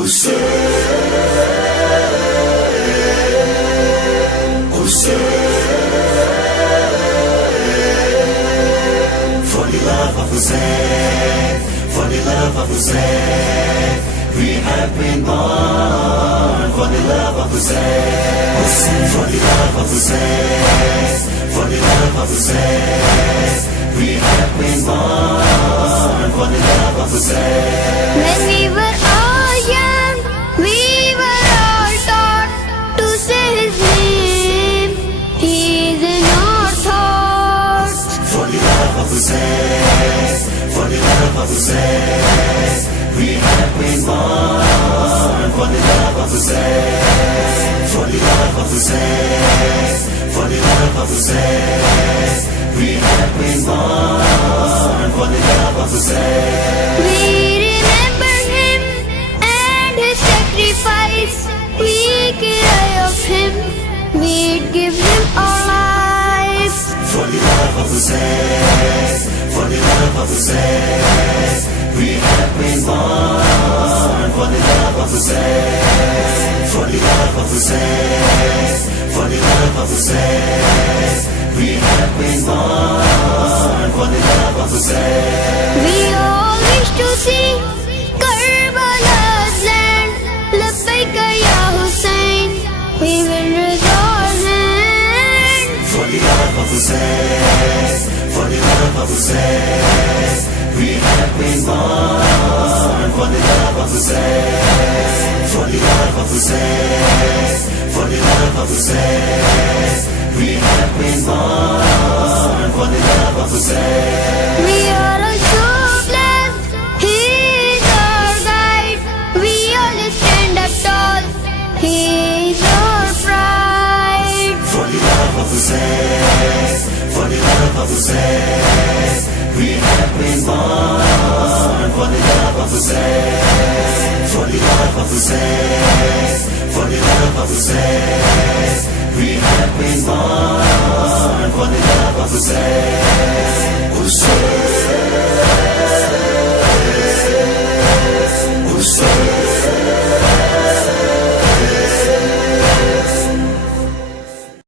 For the love of Hussein, for the love of Hussein, we have been born. For the love of Hussein, for the love of Hussein, for the love of Hussein, we have been born. For the love of Hussein. When we were all young, we were all taught to say His name. He is in our thoughts. For the love of Hussein, for the love of Hussein, we have been born. For the love of Hussein, for the love of Hussein, for the love of Hussein, we have been born. For the love of Hussein. We remember Him and His sacrifice. We cry of Him, we'd give Him our lives. For the love of Hussein, for the love of Hussein, we have been born. For the love of Hussein, for the love of Hussein, for the love of Hussein, we have been born. For the love of Hussein. We all wish to see Karbala's land. Labbaika ya Hussein, we will raise our hand. For the love of Hussein, for the love of Hussein, we have been born. For the love of Hussein, for the love of Hussein, for the love of Hussein, we have been born. For the love of Hussein. We are all so blessed, He is our guide. We always stand up tall, He is our pride. For the love of Hussein, for the love of Hussein, we have been born. For the love of Hussein, for the love of Hussein, for the love of Hussein, we have been born. For the love of Hussein.